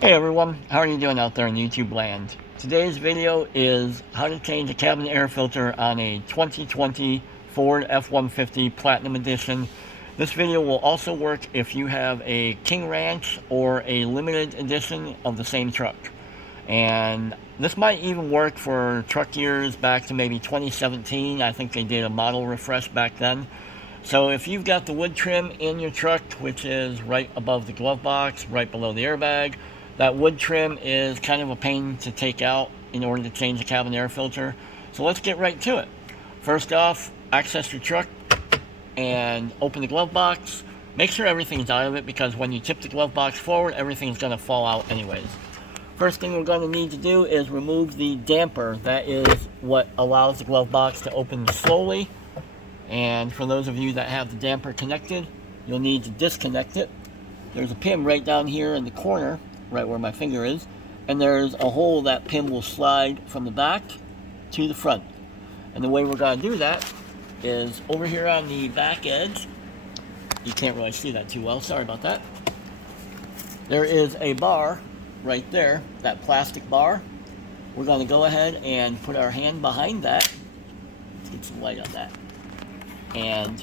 Hey everyone, how are you doing out there in YouTube land? Today's video is how to change a cabin air filter on a 2020 Ford F-150 Platinum Edition. This video will also work if you have a King Ranch or a limited edition of the same truck. And this might even work for truck years back to maybe 2017. I think they did a model refresh back then. So if you've got the wood trim in your truck, which is right above the glove box, right below the airbag, that wood trim is kind of a pain to take out in order to change the cabin air filter. So let's get right to it. First off, access your truck and open the glove box. Make sure everything's out of it because when you tip the glove box forward, everything's going to fall out anyways. First thing we're going to need to do is remove the damper. That is what allows the glove box to open slowly. And for those of you that have the damper connected, you'll need to disconnect it. There's a pin right down here in the corner, right where my finger is, and there's a hole that pin will slide from the back to the front. And the way we're going to do that is over here on the back edge. You can't really see that too well, sorry about that. There is a bar right there, that plastic bar. We're going to go ahead and put our hand behind that. Let's get some light on that. And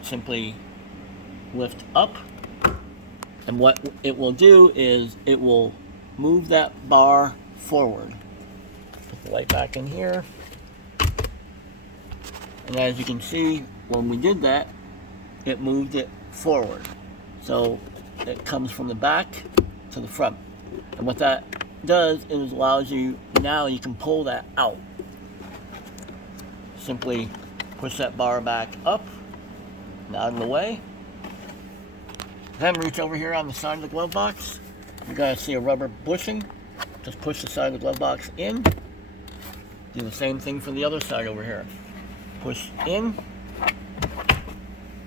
simply lift up, and what it will do is it will move that bar forward. Put the light back in here, and as you can see, when we did that, it moved it forward, so it comes from the back to the front. And what that does is allows you, now you can pull that out. Simply push that bar back up and out of the way. Then reach over here on the side of the glove box. You're going to see a rubber bushing. Just push the side of the glove box in. Do the same thing for the other side over here. Push in,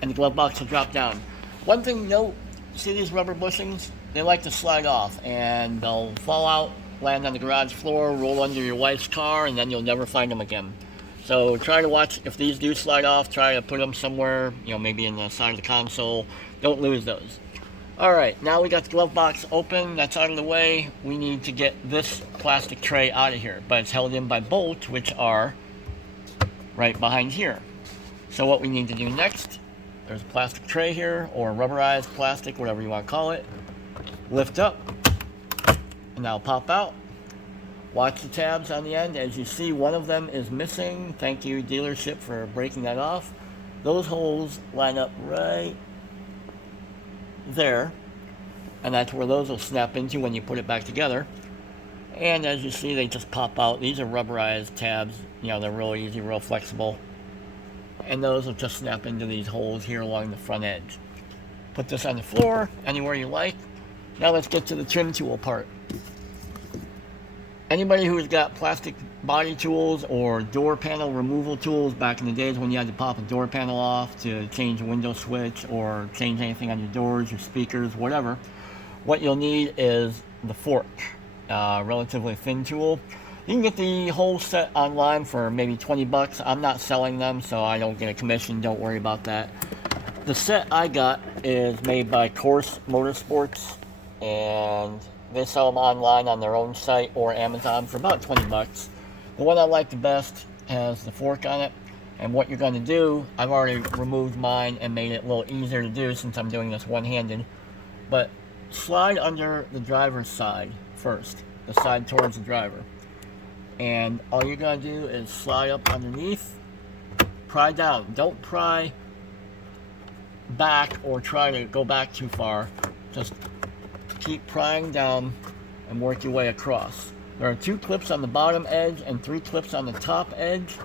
and the glove box will drop down. One thing to note, see these rubber bushings? They like to slide off, and they'll fall out, land on the garage floor, roll under your wife's car, and then you'll never find them again. So try to watch, if these do slide off, try to put them somewhere, maybe in the side of the console. Don't lose those. Alright, now we got the glove box open, that's out of the way. We need to get this plastic tray out of here, but it's held in by bolts, which are right behind here. So what we need to do next, there's a plastic tray here, or rubberized plastic, whatever you want to call it. Lift up, and now pop out. Watch the tabs on the end. As you see, one of them is missing. Thank you, dealership, for breaking that off. Those holes line up right there, and that's where those will snap into when you put it back together. And as you see, they just pop out. These are rubberized tabs. They're real easy, real flexible. And those will just snap into these holes here along the front edge. Put this on the floor, anywhere you like. Now let's get to the trim tool part. Anybody who's got plastic body tools or door panel removal tools back in the days when you had to pop a door panel off to change a window switch or change anything on your doors, your speakers, whatever, what you'll need is the fork, relatively thin tool. You can get the whole set online for maybe 20 bucks. I'm not selling them, so I don't get a commission. Don't worry about that. The set I got is made by Course Motorsports, and they sell them online on their own site or Amazon for about 20 bucks. The one I like the best has the fork on it. And what you're going to do, I've already removed mine and made it a little easier to do since I'm doing this one-handed. But slide under the driver's side first, the side towards the driver. And all you're going to do is slide up underneath, pry down. Don't pry back or try to go back too far. Just keep prying down and work your way across. There are 2 clips on the bottom edge and 3 clips on the top edge.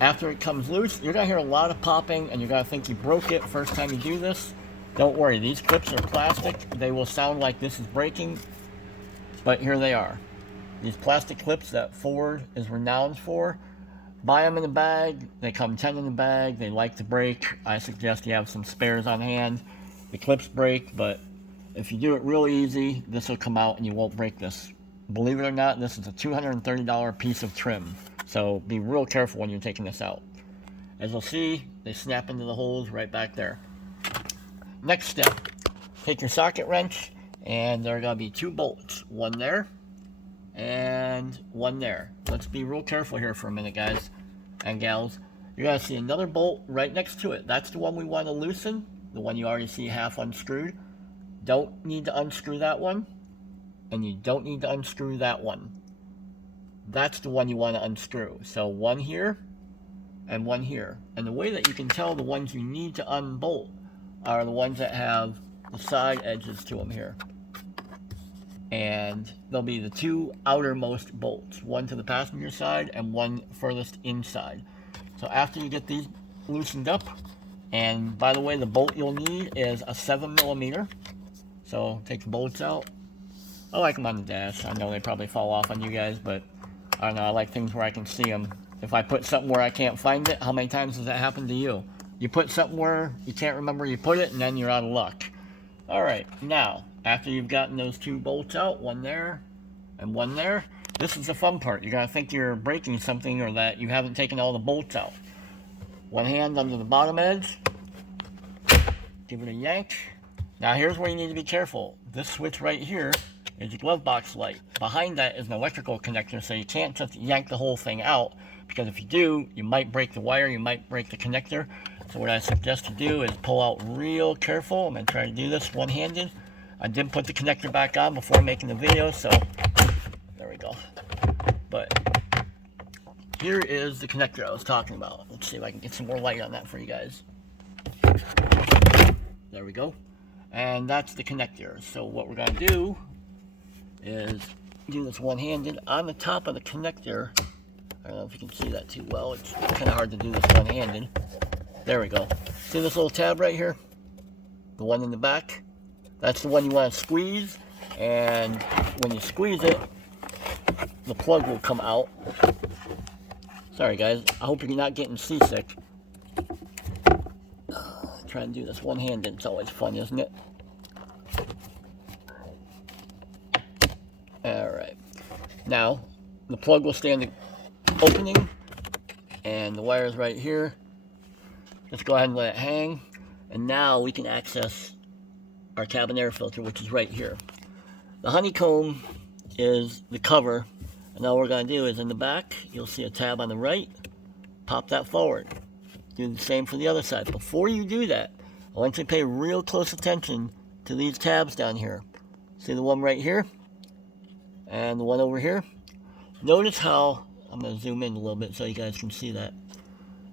After it comes loose, you're going to hear a lot of popping and you're going to think you broke it first time you do this. Don't worry, these clips are plastic. They will sound like this is breaking, but here they are. These plastic clips that Ford is renowned for. Buy them in a bag. They come 10 in a bag. They like to break. I suggest you have some spares on hand. The clips break, but if you do it real easy, this will come out and you won't break this. Believe it or not, this is a $230 piece of trim. So be real careful when you're taking this out. As you'll see, they snap into the holes right back there. Next step, take your socket wrench And there are going to be 2 bolts, one there and one there. Let's be real careful here for a minute, guys and gals. You're going to see another bolt right next to it. That's the one we want to loosen, the one you already see half unscrewed. Don't need to unscrew that one, and you don't need to unscrew that one. That's the one you want to unscrew. So one here and one here. And the way that you can tell the ones you need to unbolt are the ones that have the side edges to them here. And they'll be the 2 outermost bolts, one to the passenger side and one furthest inside. So after you get these loosened up, and by the way, the bolt you'll need is a 7mm. So take the bolts out. I like them on the dash. I know they probably fall off on you guys, but I don't know, I like things where I can see them. If I put something where I can't find it, how many times does that happen to you? You put something where you can't remember you put it, and then you're out of luck. Alright, now, after you've gotten those 2 bolts out, one there and one there, this is the fun part. You're going to think you're breaking something or that you haven't taken all the bolts out. One hand under the bottom edge, give it a yank. Now here's where you need to be careful. This switch right here is a glove box light. Behind that is an electrical connector, so you can't just yank the whole thing out, because if you do, you might break the wire, you might break the connector. So what I suggest to do is pull out real careful. I'm going to try to do this one-handed. I did put the connector back on before making the video, so there we go. But here is the connector I was talking about. Let's see if I can get some more light on that for you guys. There we go. And that's the connector. So what we're going to do is do this one-handed. On the top of the connector, I don't know if you can see that too well. It's kind of hard to do this one-handed. There we go. See this little tab right here? The one in the back? That's the one you want to squeeze. And when you squeeze it, the plug will come out. Sorry guys, I hope you're not getting seasick. Try and do this one-handed. It's always fun, isn't it? Alright. Now, the plug will stay in the opening, and the wire is right here. Let's go ahead and let it hang. And now we can access our cabin air filter, which is right here. The honeycomb is the cover, and all we're going to do is in the back, you'll see a tab on the right. Pop that forward. Do the same for the other side. Before you do that, I want you to pay real close attention to these tabs down here. See the one right here? And the one over here? Notice how, I'm going to zoom in a little bit so you guys can see that.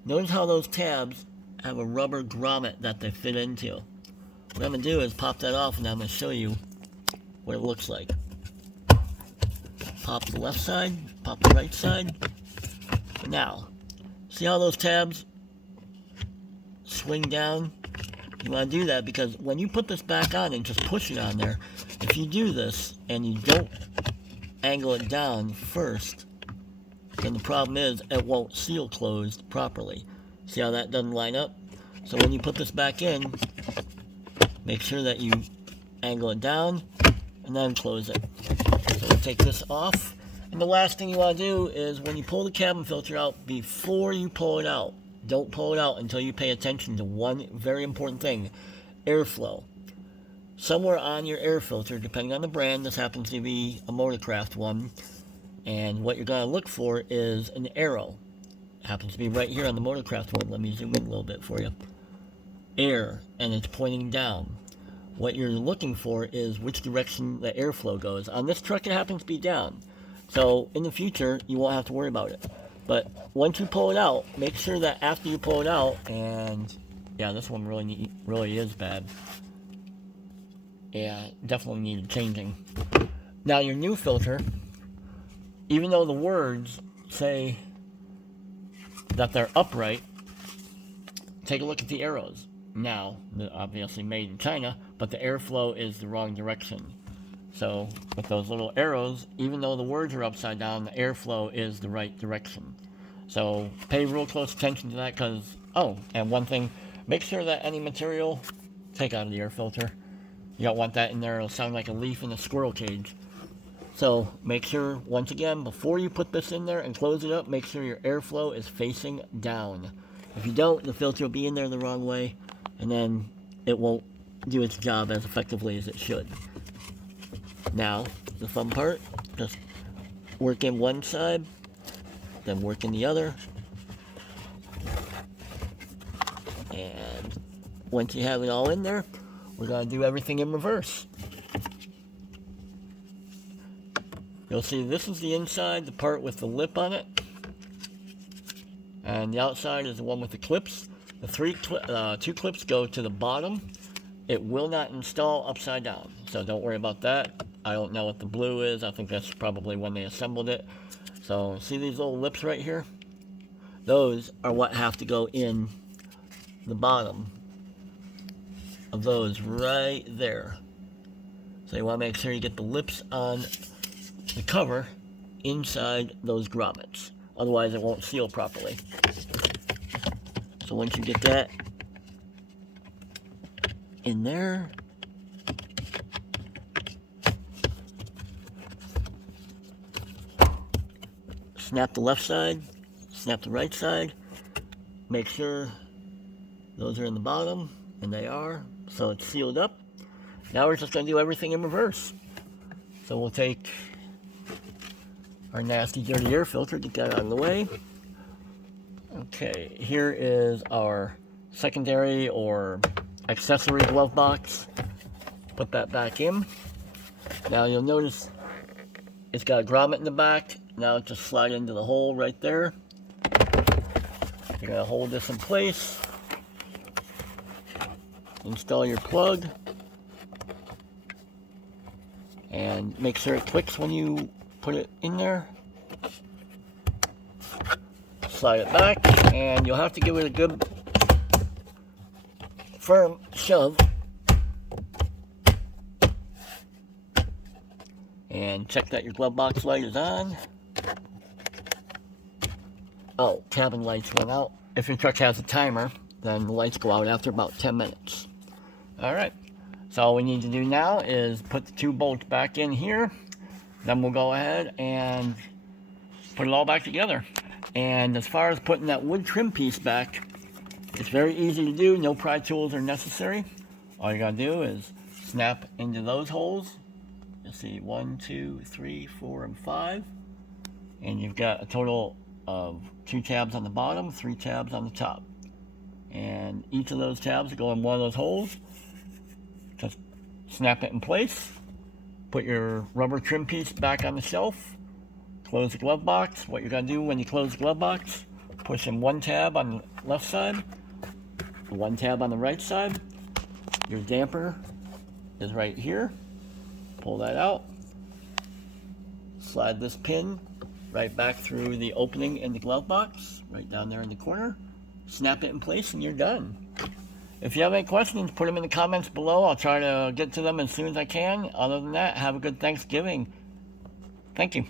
Notice how those tabs have a rubber grommet that they fit into. What I'm going to do is pop that off, and I'm going to show you what it looks like. Pop the left side, pop the right side. Now, see how those tabs swing down? You want to do that because when you put this back on and just push it on there, if you do this and you don't angle it down first, then the problem is it won't seal closed properly. See how that doesn't line up? So when you put this back in, make sure that you angle it down and then close it. So we'll take this off. And the last thing you want to do is when you pull the cabin filter out, before you pull it out, don't pull it out until you pay attention to one very important thing: airflow. Somewhere on your air filter, depending on the brand, this happens to be a Motorcraft one, and what you're going to look for is an arrow. It happens to be right here on the Motorcraft one. Let me zoom in a little bit for you. Air, and it's pointing down. What you're looking for is which direction the airflow goes. On this truck, it happens to be down. So in the future, you won't have to worry about it. But once you pull it out, make sure that after you pull it out, and yeah, this one really is bad. Yeah, definitely needed changing. Now your new filter, even though the words say that they're upright, take a look at the arrows. Now, they're obviously made in China, but the airflow is the wrong direction. So with those little arrows, even though the words are upside down, the airflow is the right direction. So pay real close attention to that because, oh, and one thing, make sure that any material, take out of the air filter. You don't want that in there, it'll sound like a leaf in a squirrel cage. So make sure, once again, before you put this in there and close it up, make sure your airflow is facing down. If you don't, the filter will be in there the wrong way, and then it won't do its job as effectively as it should. Now, the fun part, just work in one side, then work in the other. And once you have it all in there, we're going to do everything in reverse. You'll see this is the inside, the part with the lip on it. And the outside is the one with the clips. The two clips go to the bottom. It will not install upside down, so don't worry about that. I don't know what the blue is. I think that's probably when they assembled it. So see these little lips right here? Those are what have to go in the bottom of those right there. So you want to make sure you get the lips on the cover inside those grommets. Otherwise it won't seal properly. So once you get that in there, snap the left side, snap the right side, make sure those are in the bottom, and they are, so it's sealed up. Now we're just going to do everything in reverse. So we'll take our nasty dirty air filter, get that out of the way. Okay, here is our secondary or accessory glove box. Put that back in. Now you'll notice it's got a grommet in the back. Now just slide into the hole right there. You're going to hold this in place. Install your plug. And make sure it clicks when you put it in there. Slide it back, and you'll have to give it a good firm shove. And check that your glove box light is on. Oh, cabin lights went out. If your truck has a timer, then the lights go out after about 10 minutes. Alright, so all we need to do now is put the two bolts back in here. Then we'll go ahead and put it all back together. And as far as putting that wood trim piece back, it's very easy to do. No pry tools are necessary. All you gotta do is snap into those holes. You'll see 1, 2, 3, 4, and 5. And you've got a total of 2 tabs on the bottom, 3 tabs on the top. And each of those tabs go in one of those holes. Just snap it in place. Put your rubber trim piece back on the shelf. Close the glove box. What you're going to do when you close the glove box, push in 1 tab on the left side, 1 tab on the right side. Your damper is right here. Pull that out. Slide this pin right back through the opening in the glove box, right down there in the corner. Snap it in place and you're done. If you have any questions, put them in the comments below. I'll try to get to them as soon as I can. Other than that, have a good Thanksgiving. Thank you.